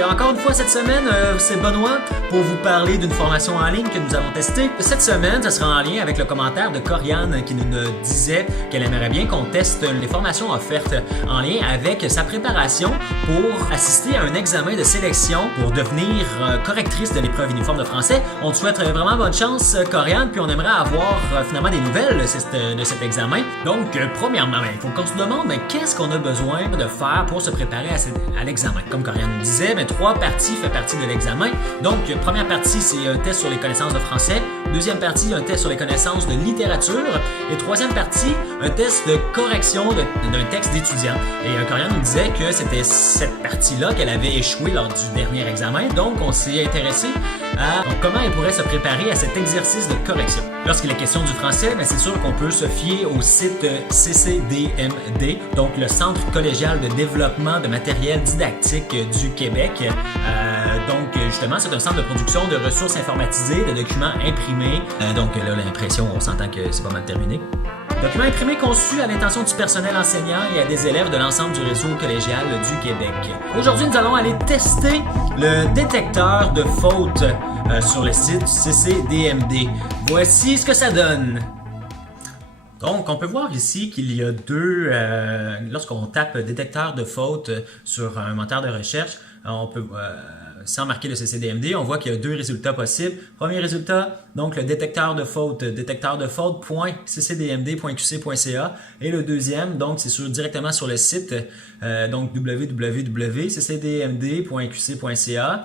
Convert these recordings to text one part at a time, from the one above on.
encore une fois cette semaine, c'est Benoît pour vous parler d'une formation en ligne que nous allons tester. Cette semaine, ça sera en lien avec le commentaire de Corianne qui nous disait qu'elle aimerait bien qu'on teste les formations offertes en lien avec sa préparation pour assister à un examen de sélection pour devenir correctrice de l'épreuve uniforme de français. On te souhaite vraiment bonne chance, Corianne, puis on aimerait avoir finalement des nouvelles de cet examen. Donc, premièrement, il faut qu'on se demande qu'est-ce qu'on a besoin de faire pour se préparer à l'examen. Comme Corianne nous disait, 3 parties font partie de l'examen. Donc, première partie, c'est un test sur les connaissances de français. Deuxième partie, un test sur les connaissances de littérature. Et troisième partie, un test de correction d'un texte d'étudiant. Et Corianne nous disait que c'était cette partie-là qu'elle avait échoué lors du dernier examen. Donc, on s'est intéressé à comment elle pourrait se préparer à cet exercice de correction. Lorsqu'il est question du français, c'est sûr qu'on peut se fier au site CCDMD, donc le Centre collégial de développement de matériel didactique du Québec. Donc, justement, c'est un centre de production de ressources informatisées, de documents imprimés. Donc là, l'impression, on s'entend que c'est pas mal terminé. Documents imprimés conçus à l'intention du personnel enseignant et à des élèves de l'ensemble du réseau collégial du Québec. Aujourd'hui, nous allons aller tester le détecteur de fautes sur le site CCDMD. Voici ce que ça donne. Donc, on peut voir ici qu'il y a deux, lorsqu'on tape détecteur de fautes sur un moteur de recherche, on peut, sans marquer le CCDMD, on voit qu'il y a 2 résultats possibles. Premier résultat, donc le détecteur de fautes .ccdmd.qc.ca, et le deuxième, donc c'est directement sur le site, donc www.ccdmd.qc.ca,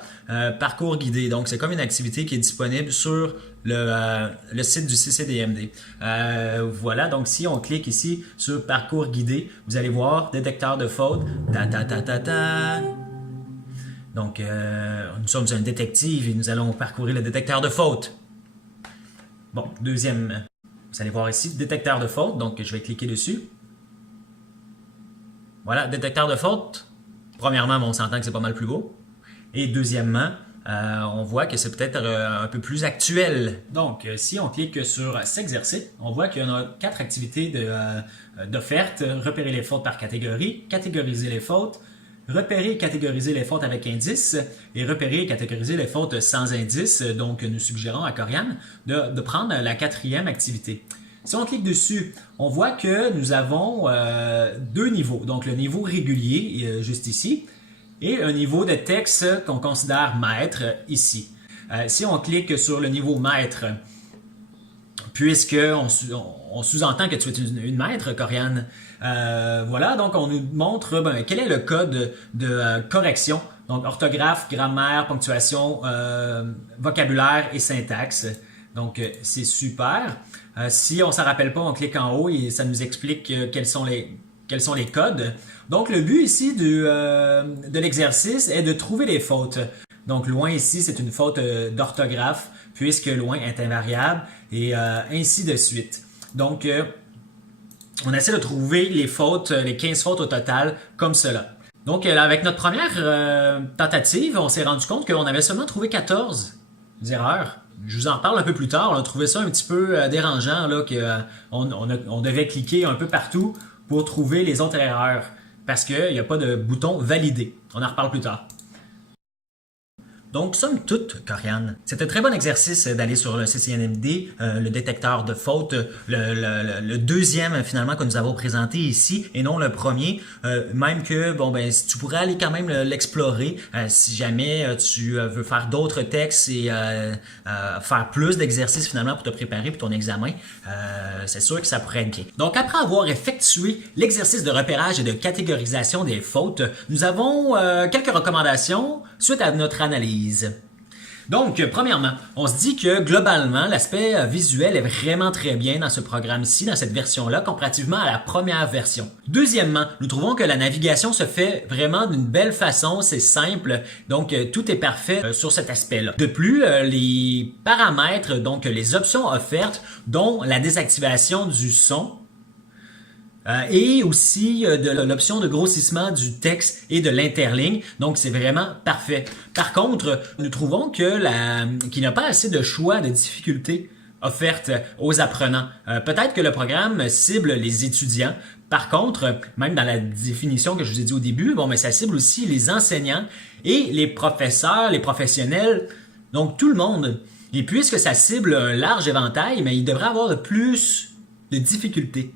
parcours guidé. Donc c'est comme une activité qui est disponible sur le site du CCDMD. Voilà, donc si on clique ici sur parcours guidé, vous allez voir détecteur de fautes, Donc, nous sommes un détective et nous allons parcourir le détecteur de fautes. Bon, deuxième, vous allez voir ici, détecteur de fautes. Donc, je vais cliquer dessus. Voilà, détecteur de fautes. Premièrement, on s'entend que c'est pas mal plus beau. Et deuxièmement, on voit que c'est peut-être un peu plus actuel. Donc, si on clique sur s'exercer, on voit qu'il y a 4 activités d'offerte. Repérer les fautes par catégorie, catégoriser les fautes, repérer et catégoriser les fautes avec indice et repérer et catégoriser les fautes sans indice. Donc, nous suggérons à Corianne de prendre la 4e activité. Si on clique dessus, on voit que nous avons 2 niveaux. Donc, le niveau régulier, juste ici, et un niveau de texte qu'on considère maître, ici. Si on clique sur le niveau maître, puisqu'on sous-entend que tu es une maître, Corianne, voilà, donc on nous montre quel est le code de correction. Donc, orthographe, grammaire, ponctuation, vocabulaire et syntaxe. Donc, c'est super. Si on ne s'en rappelle pas, on clique en haut et ça nous explique quels sont les codes. Donc, le but ici de l'exercice est de trouver les fautes. Donc, loin ici, c'est une faute d'orthographe, puisque loin est invariable, et ainsi de suite. Donc, on essaie de trouver les fautes, les 15 fautes au total, comme cela. Donc, avec notre première tentative, on s'est rendu compte qu'on avait seulement trouvé 14 erreurs. Je vous en parle un peu plus tard. On a trouvé ça un petit peu dérangeant, là, on devait cliquer un peu partout pour trouver les autres erreurs, parce qu'il n'y a pas de bouton valider. On en reparle plus tard. Donc, somme toute, Corianne, c'est un très bon exercice d'aller sur le CCDMD, le détecteur de fautes, le deuxième finalement que nous avons présenté ici, et non le premier. Même que, si tu pourrais aller quand même l'explorer, si jamais tu veux faire d'autres textes et faire plus d'exercices finalement pour te préparer pour ton examen, c'est sûr que ça pourrait être bien. Donc, après avoir effectué l'exercice de repérage et de catégorisation des fautes, nous avons quelques recommandations suite à notre analyse. Donc, premièrement, on se dit que globalement, l'aspect visuel est vraiment très bien dans ce programme-ci, dans cette version-là, comparativement à la première version. Deuxièmement, nous trouvons que la navigation se fait vraiment d'une belle façon, c'est simple, donc tout est parfait sur cet aspect-là. De plus, les paramètres, donc les options offertes, dont la désactivation du son, et aussi de l'option de grossissement du texte et de l'interligne. Donc, c'est vraiment parfait. Par contre, nous trouvons qu'il n'y a pas assez de choix de difficultés offertes aux apprenants. Peut-être que le programme cible les étudiants Par contre, même dans la définition que je vous ai dit au début, bon, mais ça cible aussi les enseignants et les professeurs, les professionnels, donc tout le monde. Et puisque ça cible un large éventail, mais il devrait avoir le plus de difficultés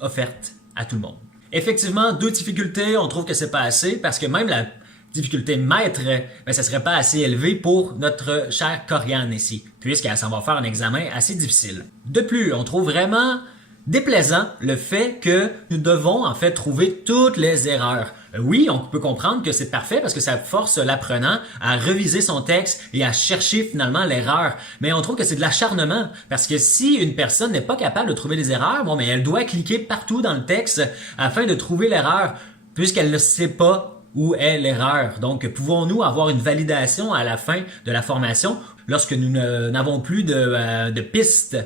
offertes à tout le monde. Effectivement, 2 difficultés, on trouve que c'est pas assez parce que même la difficulté maître, ben, ça serait pas assez élevé pour notre chère Corianne ici, puisqu'elle s'en va faire un examen assez difficile. De plus, on trouve vraiment déplaisant le fait que nous devons en fait trouver toutes les erreurs. Oui, on peut comprendre que c'est parfait parce que ça force l'apprenant à reviser son texte et à chercher finalement l'erreur. Mais on trouve que c'est de l'acharnement parce que si une personne n'est pas capable de trouver les erreurs, bon, mais elle doit cliquer partout dans le texte afin de trouver l'erreur puisqu'elle ne sait pas où est l'erreur. Donc, pouvons-nous avoir une validation à la fin de la formation lorsque nous n'avons plus de pistes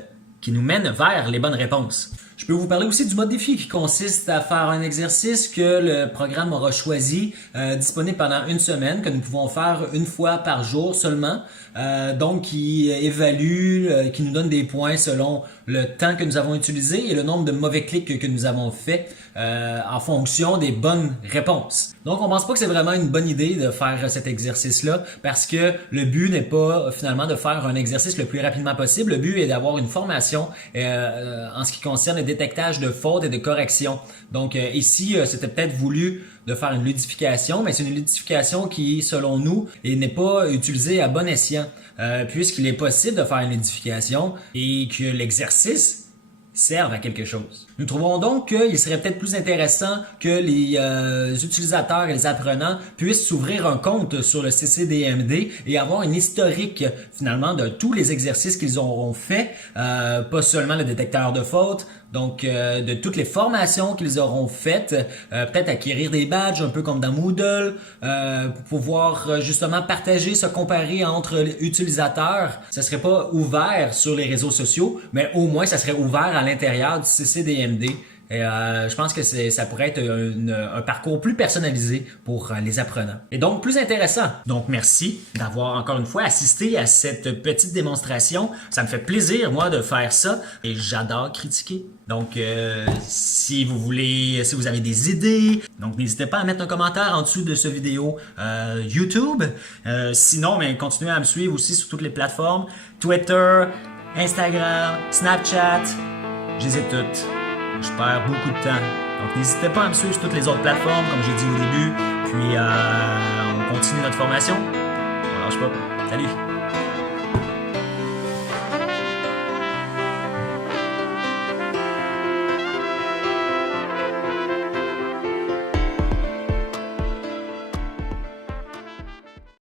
qui nous mènent vers les bonnes réponses? Je peux vous parler aussi du mode défi qui consiste à faire un exercice que le programme aura choisi, disponible pendant 1 semaine, que nous pouvons faire 1 fois par jour seulement. Donc, qui évalue, qui nous donne des points selon le temps que nous avons utilisé et le nombre de mauvais clics que nous avons fait en fonction des bonnes réponses. Donc, on pense pas que c'est vraiment une bonne idée de faire cet exercice-là parce que le but n'est pas finalement de faire un exercice le plus rapidement possible. Le but est d'avoir une formation en ce qui concerne le détectage de fautes et de corrections. Donc, ici, c'était peut-être voulu de faire une ludification, mais c'est une ludification qui, selon nous, n'est pas utilisée à bon escient, puisqu'il est possible de faire une ludification et que l'exercice serve à quelque chose. Nous trouvons donc qu'il serait peut-être plus intéressant que les utilisateurs et les apprenants puissent s'ouvrir un compte sur le CCDMD et avoir une historique finalement de tous les exercices qu'ils auront fait, pas seulement le détecteur de fautes, donc de toutes les formations qu'ils auront faites, peut-être acquérir des badges un peu comme dans Moodle, pour pouvoir justement partager, se comparer entre utilisateurs. Ça serait pas ouvert sur les réseaux sociaux, mais au moins ça serait ouvert à l'intérieur du CCDMD. Et je pense que ça pourrait être un parcours plus personnalisé pour les apprenants. Et donc, plus intéressant. Donc, merci d'avoir encore une fois assisté à cette petite démonstration. Ça me fait plaisir, moi, de faire ça. Et j'adore critiquer. Donc, si vous avez des idées, donc n'hésitez pas à mettre un commentaire en dessous de cette vidéo YouTube. Sinon, mais continuez à me suivre aussi sur toutes les plateformes. Twitter, Instagram, Snapchat. Je les ai toutes. Je perds beaucoup de temps. Donc, n'hésitez pas à me suivre sur toutes les autres plateformes, comme j'ai dit au début. Puis, on continue notre formation. On lâche pas. Salut!